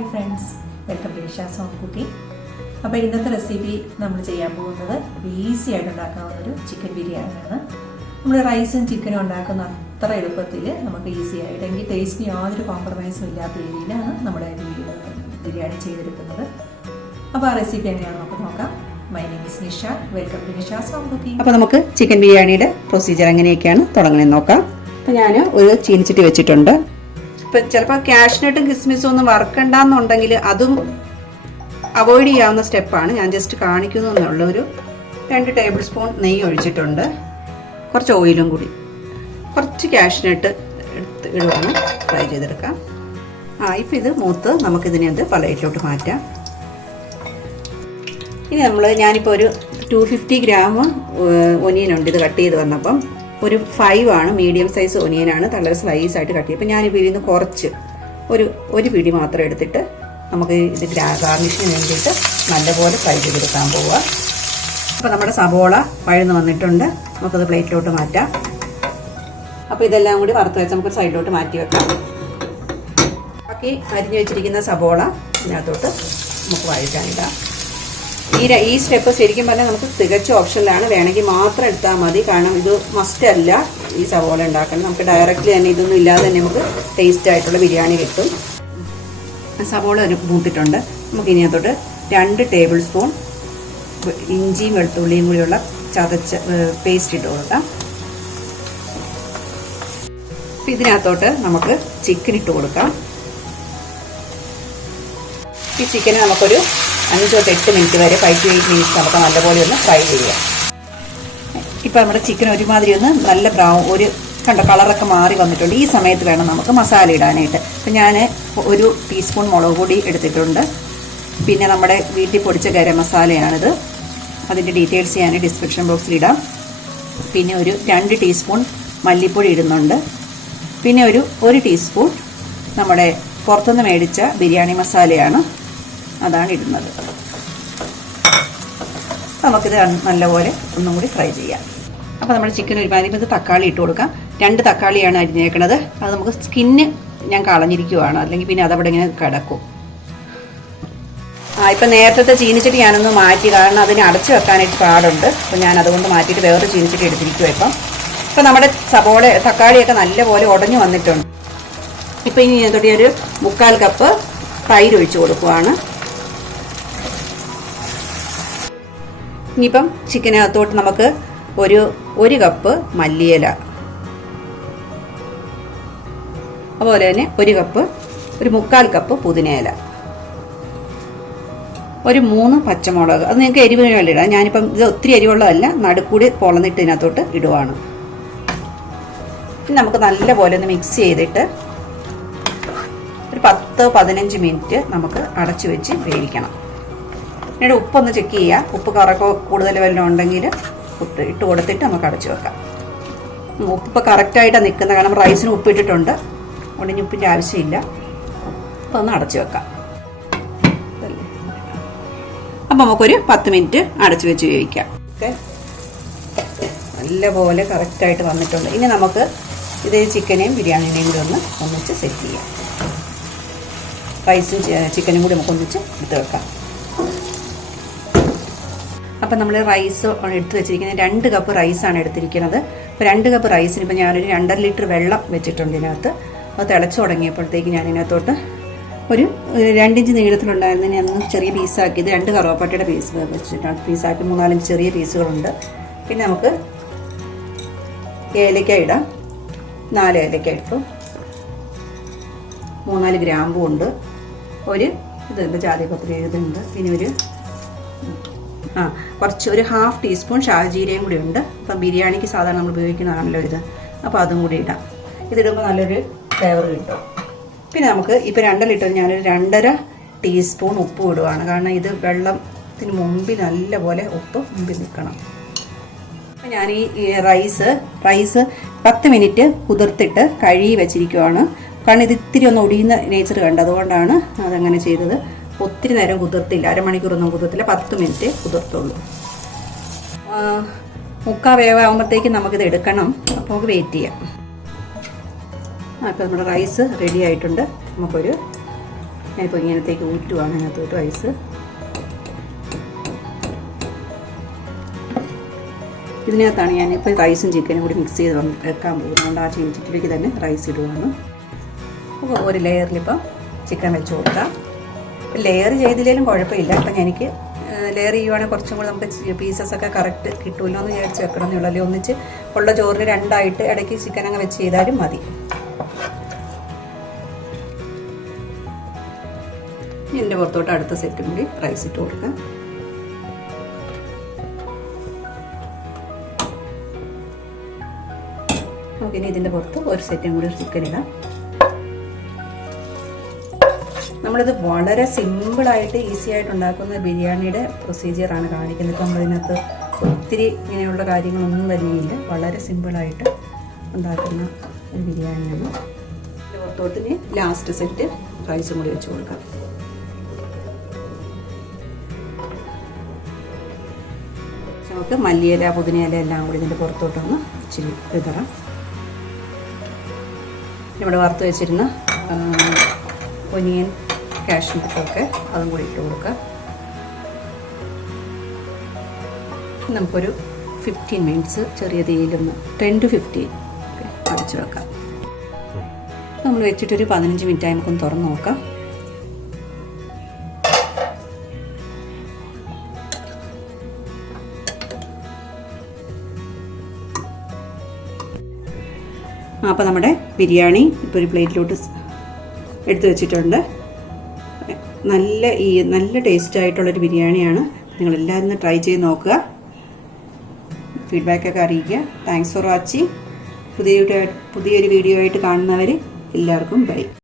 Hi friends, welcome to Nisha's home cooking. അപ്പോൾ ഇന്നത്തെ recipe നമ്മൾ ചെയ്യാൻ പോകുന്നത് ഈസി ആയിട്ട് ഉണ്ടാക്കാവുന്നൊരു ചിക്കൻ ബിരിയാണിയാണ്. നമ്മൾ റൈസും ചിക്കനും ഉണ്ടാക്കുന്ന അത്ര എളുപ്പത്തിൽ നമുക്ക് ഈസി ആയിട്ട് എങ്കിൽ ടേസ്റ്റിന് യാതൊരു കോംപ്രമൈസും ഇല്ലാത്ത രീതിയിലാണ് നമ്മുടെ ബിരിയാണി ചെയ്തെടുക്കുന്നത്. അപ്പോൾ ആ റെസിപ്പി എങ്ങനെയാണെന്ന് നമുക്ക് നോക്കാം. My name is Nisha, welcome to Nisha's home cooking. അപ്പോൾ നമുക്ക് ചിക്കൻ ബിരിയാണിയുടെ പ്രൊസീജിയർ എങ്ങനെയൊക്കെയാണ് തുടങ്ങണമെന്ന് നോക്കാം. അപ്പോൾ ഞാൻ ഒരു ചീനിച്ചട്ടി വെച്ചിട്ടുണ്ട്. ഇപ്പം ചിലപ്പോൾ കാഷ്നട്ടും കിസ്മിസും ഒന്നും വറുക്കണ്ടെന്നുണ്ടെങ്കിൽ അതും അവോയ്ഡ് ചെയ്യാവുന്ന സ്റ്റെപ്പാണ്. ഞാൻ ജസ്റ്റ് കാണിക്കുന്നു എന്നുള്ള ഒരു 2 ടേബിൾ സ്പൂൺ നെയ്യ് ഒഴിച്ചിട്ടുണ്ട്. കുറച്ച് ഓയിലും കൂടി, കുറച്ച് കാഷ്നട്ട് ഇടുവാണ്, ഫ്രൈ ചെയ്തെടുക്കാം. ഇപ്പം ഇത് മൂത്ത് നമുക്കിതിനെ അത് പ്ലേറ്റിലോട്ട് മാറ്റാം. ഇനി ഞാനിപ്പോൾ ഒരു 250 ഗ്രാം ഒനിയനുണ്ട്. ഇത് കട്ട് ചെയ്ത് വന്നപ്പം ഒരു 5 ആണ്, മീഡിയം സൈസ് ഒനിയനാണ്, നല്ല സ്ലൈസ് ആയിട്ട് കട്ട് ചെയ്യും. അപ്പം ഞാനിപ്പോൾ ഇതിന് കുറച്ച് ഒരു പിടി മാത്രം എടുത്തിട്ട് നമുക്ക് ഇത് ഗാർണിഷിന് വേണ്ടിയിട്ട് നല്ലപോലെ ഫ്രൈ ചെയ്തെടുക്കാൻ പോവുക. അപ്പോൾ നമ്മുടെ സബോള വഴന്ന് വന്നിട്ടുണ്ട്, നമുക്കത് പ്ലേറ്റിലോട്ട് മാറ്റാം. അപ്പോൾ ഇതെല്ലാം കൂടി വറുത്ത് വെച്ച് നമുക്ക് സൈഡിലോട്ട് മാറ്റി വെക്കാം. ബാക്കി അരിഞ്ഞു വെച്ചിരിക്കുന്ന സബോള ഇതിനകത്തോട്ട് നമുക്ക് വഴറ്റാനിടാം. ഈ സ്റ്റെപ്പ് ശരിക്കും പറഞ്ഞാൽ നമുക്ക് തികച്ചും ഓപ്ഷനിലാണ്, വേണമെങ്കിൽ മാത്രം എടുത്താൽ മതി. കാരണം ഇത് മസ്റ്റ് അല്ല ഈ സവോള ഉണ്ടാക്കണം. നമുക്ക് ഡയറക്റ്റ്ലി തന്നെ ഇതൊന്നും ഇല്ലാതെ തന്നെ നമുക്ക് ടേസ്റ്റ് ആയിട്ടുള്ള ബിരിയാണി കിട്ടും. സവോള ഒരു മൂത്തിട്ടുണ്ട്. നമുക്ക് ഇതിനകത്തോട്ട് 2 ടേബിൾ സ്പൂൺ ഇഞ്ചിയും വെളുത്തുള്ളിയും കൂടിയുള്ള ചതച്ച പേസ്റ്റ് ഇട്ട് കൊടുക്കാം. ഇതിനകത്തോട്ട് നമുക്ക് ചിക്കൻ ഇട്ട് കൊടുക്കാം. ഈ ചിക്കന് നമുക്കൊരു 5 to 8 മിനിറ്റ് വരെ 5 to 8 മിനിറ്റ്സ് നമുക്ക് നല്ലപോലെ ഒന്ന് ഫ്രൈ ചെയ്യാം. ഇപ്പം നമ്മുടെ ചിക്കൻ ഒരുമാതിരി ഒന്ന് നല്ല ബ്രൗൺ കണ്ട കളറൊക്കെ മാറി വന്നിട്ടുണ്ട്. ഈ സമയത്ത് വേണം നമുക്ക് മസാല ഇടാനായിട്ട്. അപ്പം ഞാൻ 1 ടീസ്പൂൺ മുളക് പൊടി എടുത്തിട്ടുണ്ട്. പിന്നെ നമ്മുടെ വീട്ടിൽ പൊടിച്ച ഗരം മസാലയാണിത്. അതിൻ്റെ ഡീറ്റെയിൽസ് ഞാൻ ഡിസ്ക്രിപ്ഷൻ ബോക്സിൽ ഇടാം. പിന്നെ ഒരു 2 ടീസ്പൂൺ മല്ലിപ്പൊടി ഇടുന്നുണ്ട്. പിന്നെ ഒരു ടീസ്പൂൺ നമ്മുടെ പുറത്തുനിന്ന് മേടിച്ച ബിരിയാണി മസാലയാണ്, അതാണ് ഇടുന്നത്. നമുക്കിത് നല്ലപോലെ ഒന്നും കൂടി ഫ്രൈ ചെയ്യാം. അപ്പോൾ നമ്മുടെ ചിക്കൻ ഒരുമാതിരി ഇത് തക്കാളി ഇട്ട് കൊടുക്കാം. 2 തക്കാളിയാണ് അരിഞ്ഞേക്കണത്. അത് നമുക്ക് സ്കിന്ന് ഞാൻ കളഞ്ഞിരിക്കുവാണ്, അല്ലെങ്കിൽ പിന്നെ അതവിടെ ഇങ്ങനെ കിടക്കും. ഇപ്പം നേരത്തെ ചീനിച്ചട്ടി ഞാനൊന്ന് മാറ്റി, കാരണം അതിന് അടച്ചു വെക്കാനായിട്ട് പാടുണ്ട്. അപ്പം ഞാൻ അതുകൊണ്ട് മാറ്റിയിട്ട് വേറൊരു ചീനിച്ചട്ടി എടുത്തിരിക്കുക. ഇപ്പം നമ്മുടെ തക്കാളിയൊക്കെ നല്ലപോലെ ഉടഞ്ഞു വന്നിട്ടുണ്ട്. ഇപ്പം ഇനി തൊട്ടി ഒരു 3/4 കപ്പ് തൈര് ഒഴിച്ച് കൊടുക്കുവാണ്. ഇനിയിപ്പം ചിക്കനകത്തോട്ട് നമുക്ക് ഒരു കപ്പ് മല്ലിയില, അതുപോലെ തന്നെ ഒരു 3/4 കപ്പ് പുതിനയില, ഒരു 3 പച്ചമുളക്. അത് നിങ്ങൾക്ക് എരിവിന് വേണ്ടി ഇടാം. ഞാനിപ്പം ഇത് ഒത്തിരി എരിവുള്ളതല്ല, നടുക്കൂടി പൊളന്നിട്ട് ഇതിനകത്തോട്ട് ഇടുവാണ്. നമുക്ക് നല്ലപോലെ ഒന്ന് മിക്സ് ചെയ്തിട്ട് ഒരു 10-15 മിനിറ്റ് നമുക്ക് അടച്ചു വെച്ച് വേവിക്കണം. പിന്നീട് ഉപ്പൊന്ന് ചെക്ക് ചെയ്യുക. ഉപ്പ് കൂടുതൽ വല്ലതും ഉണ്ടെങ്കിൽ ഇട്ട് കൊടുത്തിട്ട് നമുക്ക് അടച്ചു വെക്കാം. ഉപ്പ് കറക്റ്റായിട്ടാണ് നിൽക്കുന്നത്, കാരണം റൈസിന് ഉപ്പിട്ടിട്ടുണ്ട്, അതുകൊണ്ട് ഇനി ഉപ്പിൻ്റെ ആവശ്യമില്ല. അപ്പോൾ ഒന്ന് അടച്ചു വെക്കാം. അപ്പം നമുക്കൊരു 10 മിനിറ്റ് അടച്ചു വെച്ച് വേവിക്കാം. ഓക്കെ, നല്ലപോലെ കറക്റ്റായിട്ട് വന്നിട്ടുണ്ട്. ഇനി നമുക്ക് ഇത് ചിക്കനെയും ബിരിയാണിനെയും കൂടി ഒന്നിച്ച് സെറ്റ് ചെയ്യാം. റൈസും ചിക്കനും കൂടി നമുക്ക് ഒന്നിച്ച് എടുത്ത് വെക്കാം. അപ്പം നമ്മൾ റൈസ് എടുത്ത് വെച്ചിരിക്കുന്നത് 2 കപ്പ് റൈസാണ് എടുത്തിരിക്കുന്നത്. അപ്പോൾ 2 കപ്പ് റൈസിന് ഇപ്പോൾ ഞാനൊരു 2.5 ലിറ്റർ വെള്ളം വെച്ചിട്ടുണ്ട് ഇതിനകത്ത്. അത് തിളച്ച് തുടങ്ങിയപ്പോഴത്തേക്ക് ഞാൻ ഇതിനകത്തോട്ട് ഒരു 2 ഇഞ്ച് നീളത്തിലുണ്ടായിരുന്നതിന് ഞാൻ ചെറിയ പീസാക്കി, ഇത് 2 കറുവപ്പട്ടയുടെ പീസ് വെച്ചിട്ടാണ് പീസാക്കി. 3-4 ചെറിയ പീസുകളുണ്ട്. പിന്നെ നമുക്ക് ഏലക്ക ഇടാം. 4 ഏലക്ക ഇട്ടു. 3-4 ഗ്രാമ്പും ഉണ്ട്. ഇതുണ്ട് ജാതിപത്രി ഇതുണ്ട്. പിന്നെ കുറച്ച് ഒരു 1/2 ടീസ്പൂൺ ഷാഹിജീരയും കൂടി ഉണ്ട്. അപ്പം ബിരിയാണിക്ക് സാധാരണ നമ്മൾ ഉപയോഗിക്കുന്നതാണല്ലോ ഇത്. അപ്പോൾ അതും കൂടി ഇടാം. ഇതിടുമ്പോൾ നല്ലൊരു ഫ്ലേവർ കിട്ടും. പിന്നെ നമുക്ക് ഇപ്പോൾ 2 ലിറ്റർ ഞാനൊരു 2.5 ടീസ്പൂൺ ഉപ്പ് ഇടുവാണ്, കാരണം ഇത് വെള്ളത്തിന് മുമ്പിൽ നല്ലപോലെ ഉപ്പ് മുമ്പിൽ നിൽക്കണം. അപ്പം ഞാൻ ഈ റൈസ് 10 മിനിറ്റ് കുതിർത്തിട്ട് കഴുകി വെച്ചിരിക്കുവാണ്. കാരണം ഇത് ഇത്തിരി ഒന്ന് ഒടിയുന്ന നേച്ചർ കണ്ട്, അതുകൊണ്ടാണ് അതങ്ങനെ ചെയ്തത്. ഒത്തിരി നേരം കുതിർത്തില്ല, അരമണിക്കൂറൊന്നും കുതിർത്തില്ല, 10 മിനിറ്റ് കുതിർത്തുള്ളൂ. 3/4 വേവാകുമ്പോഴത്തേക്കും നമുക്കിത് എടുക്കണം. അപ്പോൾ നമുക്ക് വെയിറ്റ് ചെയ്യാം. ഇപ്പോൾ നമ്മുടെ റൈസ് റെഡി ആയിട്ടുണ്ട്. നമുക്കൊരു ഞാനിപ്പോൾ ഇങ്ങനത്തേക്ക് ഊറ്റുവാണ് അതിനകത്തോട്ട് റൈസ്. ഇതിനകത്താണ് ഞാനിപ്പോൾ റൈസും ചിക്കനും കൂടി മിക്സ് ചെയ്ത് വെക്കാൻ പോകുന്നത്. ആ ചീനച്ചട്ടിയിലേക്ക് തന്നെ റൈസ് ഇടുവാണ്. അപ്പോൾ ഒരു ലെയറിലിപ്പം ചിക്കൻ വെച്ച് കൊടുക്കാം. ലെയർ ചെയ്തില്ലെങ്കിലും കുഴപ്പമില്ല. അപ്പം എനിക്ക് ലെയർ ചെയ്യുവാണെങ്കിൽ കുറച്ചും കൂടി നമുക്ക് പീസസൊക്കെ കറക്റ്റ് കിട്ടുമല്ലോ എന്ന് വിചാരിച്ച് വെക്കണം എന്നുള്ളൂ. അല്ലെങ്കിൽ ഒന്നിച്ച് ഉള്ള ചോറിന് രണ്ടായിട്ട് ഇടയ്ക്ക് ചിക്കൻ അങ്ങ് വെച്ച് ചെയ്താലും മതി. എൻ്റെ പുറത്തോട്ട് അടുത്ത സെറ്റും കൂടി റൈസ് ഇട്ട് കൊടുക്കാം. നമുക്കിനി ഇതിൻ്റെ പുറത്ത് ഒരു സെറ്റും കൂടി ചിക്കൻ ഇടാം. നമ്മളിത് വളരെ സിമ്പിളായിട്ട് ഈസി ആയിട്ട് ഉണ്ടാക്കുന്ന ബിരിയാണിയുടെ പ്രൊസീജിയറാണ് കാണിക്കുന്നത്. ഇപ്പം നമ്മളിതിനകത്ത് ഒത്തിരി ഇങ്ങനെയുള്ള കാര്യങ്ങളൊന്നും തന്നെയില്ല. വളരെ സിമ്പിളായിട്ട് ഉണ്ടാക്കുന്ന ഒരു ബിരിയാണിയാണ്. ഇതിൻ്റെ പുറത്തോട്ടിന് ലാസ്റ്റ് സെറ്റ് റൈസും കൂടി വെച്ച് കൊടുക്കാം. നമുക്ക് മല്ലിയില പുതിനയില എല്ലാം കൂടി ഇതിൻ്റെ പുറത്തോട്ടൊന്ന് ഇച്ചിരി വിതറാം. ഇവിടെ വറുത്ത് വെച്ചിരുന്ന ഒനിയൻ കാഷ്യൂ നട്ടൊക്കെ അതും കൂടി ഇട്ട് കൊടുക്കുക. നമുക്കൊരു 15 മിനിറ്റ്സ് ചെറിയ തീയിലൊന്ന് 10 to 15 അടച്ചു വെക്കാം. നമ്മൾ വെച്ചിട്ടൊരു 15 മിനിറ്റായി നമുക്കൊന്ന് തുറന്ന് നോക്കാം. അപ്പോൾ നമ്മുടെ ബിരിയാണി ഇപ്പോൾ ഒരു പ്ലേറ്റിലോട്ട് എടുത്തു വെച്ചിട്ടുണ്ട്. നല്ല ടേസ്റ്റായിട്ടുള്ളൊരു ബിരിയാണിയാണ്. നിങ്ങളെല്ലാവരും ട്രൈ ചെയ്ത് നോക്കുക. ഫീഡ്ബാക്കൊക്കെ അറിയിക്കുക. Thanks for watching. പുതിയൊരു വീഡിയോ ആയിട്ട് കാണുന്നവർ എല്ലാവർക്കും ബൈ.